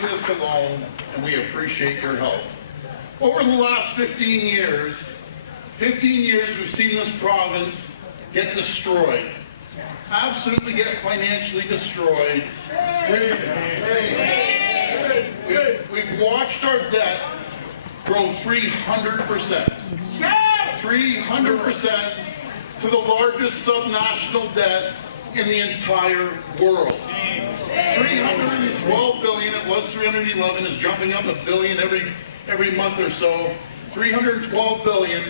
this alone, and we appreciate your help. Over the last 15 years, we've seen this province get destroyed. Absolutely get financially destroyed. We've watched our debt grow 300%. 300% to the largest subnational debt in the entire world. 312 billion, it was 311, is jumping up $1 billion every month or so. $312 billion.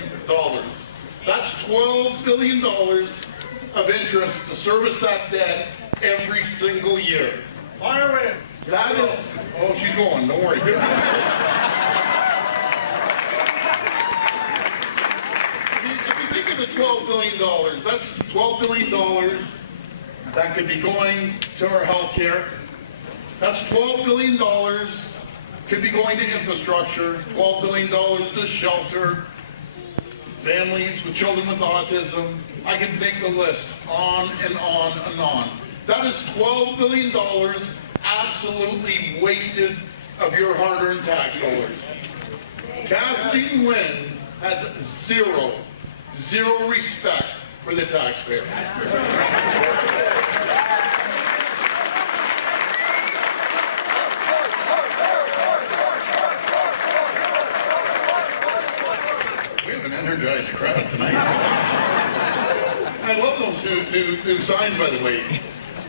That's $12 billion of interest to service that debt every single year. Fire in. That is, oh, she's going, don't worry. If you think of the $12 billion, that's $12 billion that could be going to our health care. That's $12 billion could be going to infrastructure, $12 billion to shelter, families with children with autism. I can make the list on and on and on. That is $12 billion absolutely wasted of your hard-earned tax dollars. Kathleen Wynne has zero respect for the taxpayers. We have an energized crowd tonight. I love those new signs, by the way.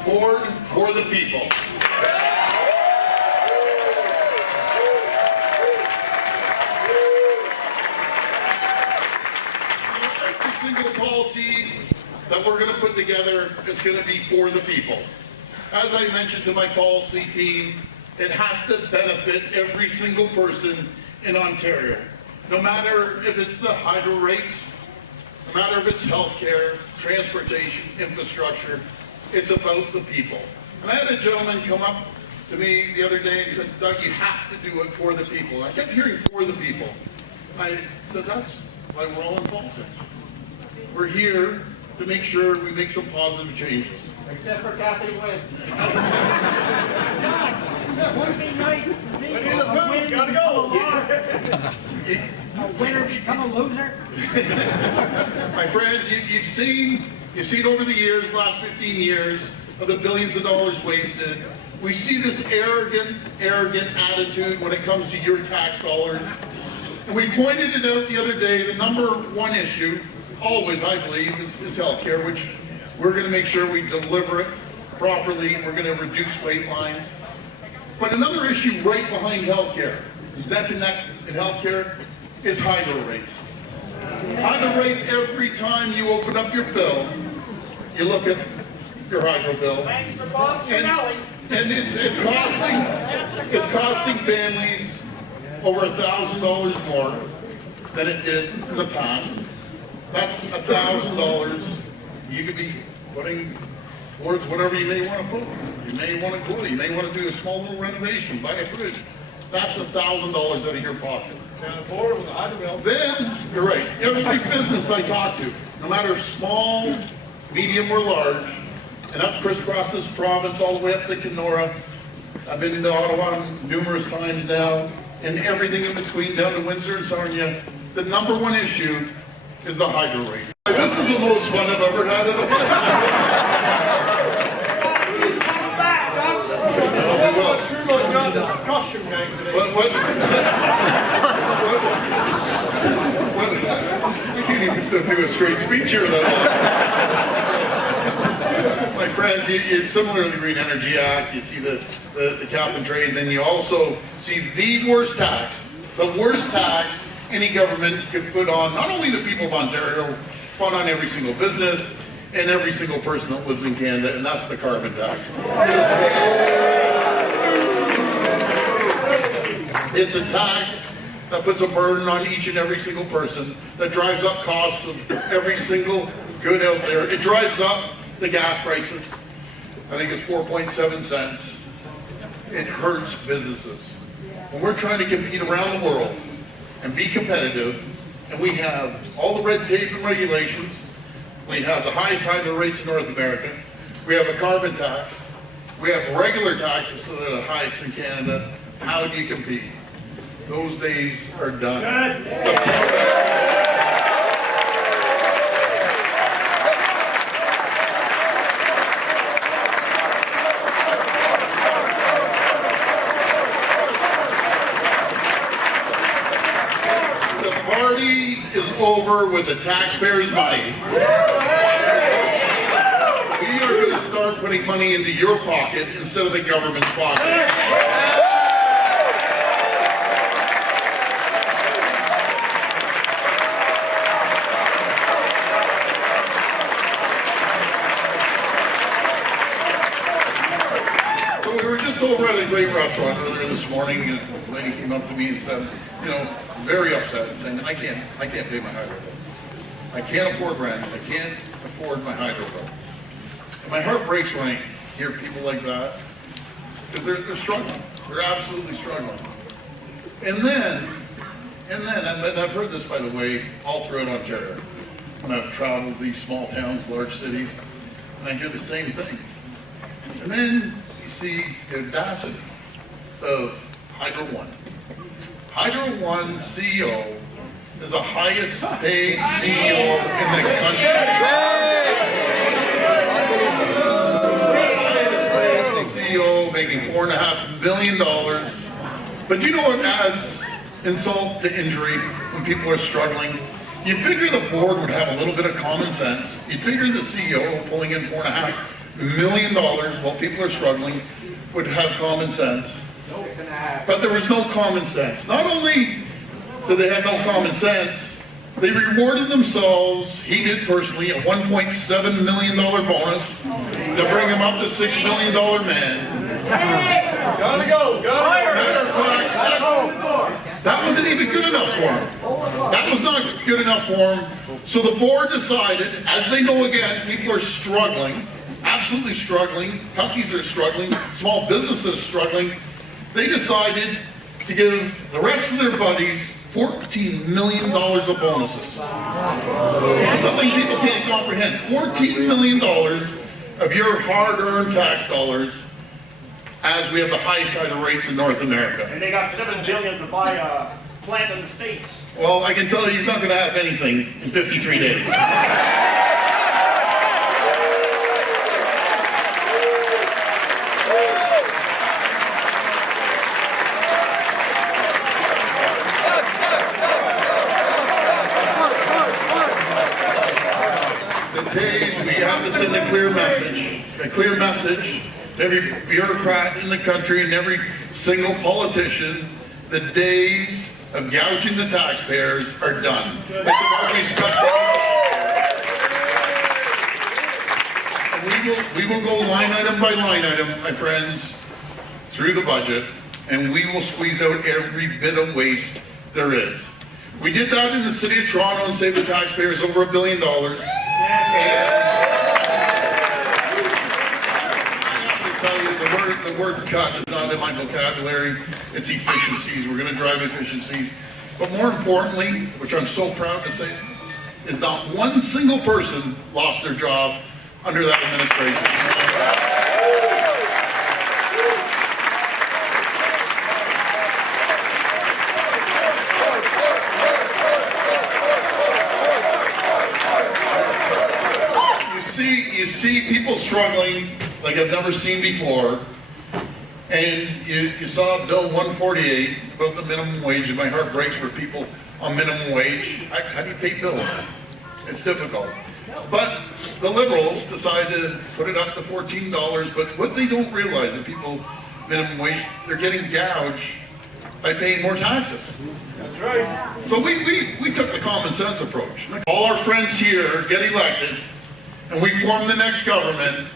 Ford for the people. Every single policy that we're going to put together is going to be for the people. As I mentioned to my policy team, it has to benefit every single person in Ontario. No matter if it's the hydro rates, no matter if it's healthcare, transportation, infrastructure, it's about the people. And I had a gentleman come up to me the other day and said, Doug, you have to do it for the people. I kept hearing for the people. I said, that's why we're all in politics. We're here to make sure we make some positive changes. Except for Kathy Wynne. It would be nice to see Winnie the Pooh, gotta go. a winner become a loser. My friends, you've seen over the years, last 15 years, of the billions of dollars wasted. We see this arrogant attitude when it comes to your tax dollars. And we pointed it out the other day, the number one issue, always I believe, is healthcare, which we're going to make sure we deliver it properly. We're going to reduce wait lines. But another issue right behind healthcare, is neck and neck in healthcare, is hydro rates. Hydro rates, every time you open up your bill, you look at your hydro bill, and it's costing families over $1,000 more than it did in the past. That's $1,000 you could be putting towards whatever you may want to put. You may want to cool it. You may want to do a small little renovation, buy a fridge. That's $1,000 out of your pocket. Can't afford with a hydro bill. Then, you're right, every business I talk to, no matter small, medium, or large, and I've crisscrossed this province all the way up to Kenora. I've been into Ottawa numerous times now, and everything in between down to Windsor and Sarnia. The number one issue is the hydro rate. This is the most fun I've ever had at a Costume gang today. What? I can't even still do a straight speech here that long. My friends, you similarly Green Energy Act, you see the cap and trade, then you also see the worst tax any government could put on, not only the people of Ontario, but on every single business and every single person that lives in Canada, and that's the carbon tax. It's a tax that puts a burden on each and every single person, that drives up costs of every single good out there. It drives up the gas prices. I think it's 4.7 cents. It hurts businesses. When we're trying to compete around the world and be competitive, and we have all the red tape and regulations, we have the highest hydro rates in North America, we have a carbon tax, we have regular taxes that are the highest in Canada, how do you compete? Those days are done. The party is over with the taxpayers' money. We are going to start putting money into your pocket instead of the government's pocket. So we were just over at a great restaurant earlier this morning, and a lady came up to me and said, you know, very upset, and saying, I can't pay my hydro bill. I can't afford rent. I can't afford my hydro bill. And my heart breaks when I hear people like that, because they're struggling. They're absolutely struggling. And then, and I've heard this, by the way, all throughout Ontario, when I've traveled these small towns, large cities, and I hear the same thing. And then you see the audacity of Hydro One. Hydro One CEO is the highest paid CEO in the country. Highest paid CEO, making $4.5 million. But you know what adds insult to injury when people are struggling? You figure the board would have a little bit of common sense. You'd figure the CEO pulling in $4.5 million while people are struggling would have common sense. But there was no common sense. Not only did they have no common sense, they rewarded themselves, he did personally, a $1.7 million bonus to bring him up to $6 million man. Gotta go, gotta Matter of fact, that wasn't even good enough for him. That was not good enough for him. So the board decided, as they know again, people are struggling, absolutely struggling, companies are struggling, small businesses are struggling. They decided to give the rest of their buddies $14 million of bonuses. That's something people can't comprehend. $14 million of your hard-earned tax dollars, as we have the highest hydro rates in North America. And they got $7 billion to buy a plant in the States. Well, I can tell you he's not going to have anything in 53 days. Days we have to send a clear message to every bureaucrat in the country and every single politician. The days of gouging the taxpayers are done. It's about respect. We will go line item by line item, my friends, through the budget, and we will squeeze out every bit of waste there is. We did that in the city of Toronto and saved the taxpayers over $1 billion. I have to tell you, the word cut is not in my vocabulary. It's efficiencies. We're going to drive efficiencies. But more importantly, which I'm so proud to say, is not one single person lost their job under that administration. You see people struggling like I've never seen before, and you saw Bill 148 about the minimum wage, and my heart breaks for people on minimum wage. How do you pay bills? It's difficult. But the Liberals decided to put it up to $14, but what they don't realize, the people minimum wage, they're getting gouged by paying more taxes. That's right. So we took the common sense approach. All our friends here get elected, and we form the next government.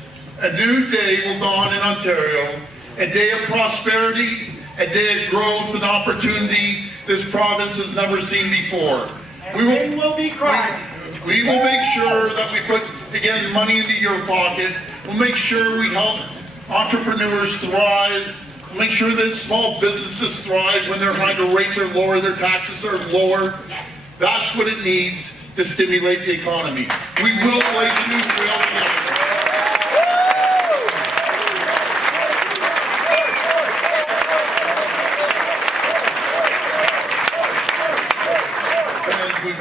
A new day will dawn in Ontario, a day of prosperity, a day of growth and opportunity this province has never seen before. And will be crying. We will make sure that we put, again, money into your pocket. We'll make sure we help entrepreneurs thrive. We'll make sure that small businesses thrive when their hydro rates are lower, their taxes are lower. That's what it needs to stimulate the economy. We will blaze a new trail together.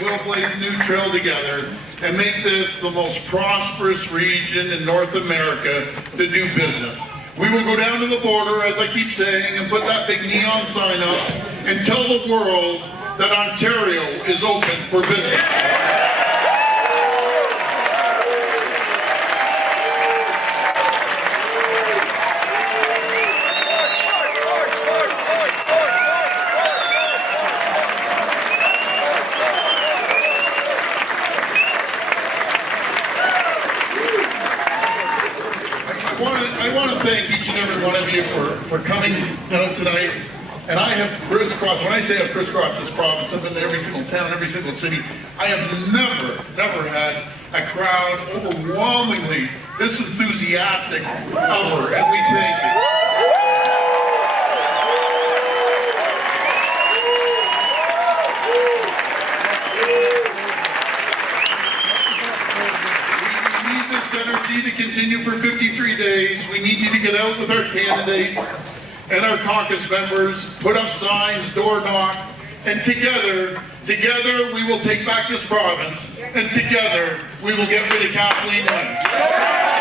we'll blaze a new trail together and make this the most prosperous region in North America to do business. We will go down to the border, as I keep saying, and put that big neon sign up and tell the world that Ontario is open for business. I want to thank each and every one of you for coming out tonight. And I have crisscrossed, when I say I've crisscrossed this province, I've been to every single town, every single city. I have never had a crowd overwhelmingly this enthusiastic ever, and we thank you. Energy to continue for 53 days. We need you to get out with our candidates and our caucus members, put up signs, door knock, and together we will take back this province, and together we will get rid of Kathleen Wynne.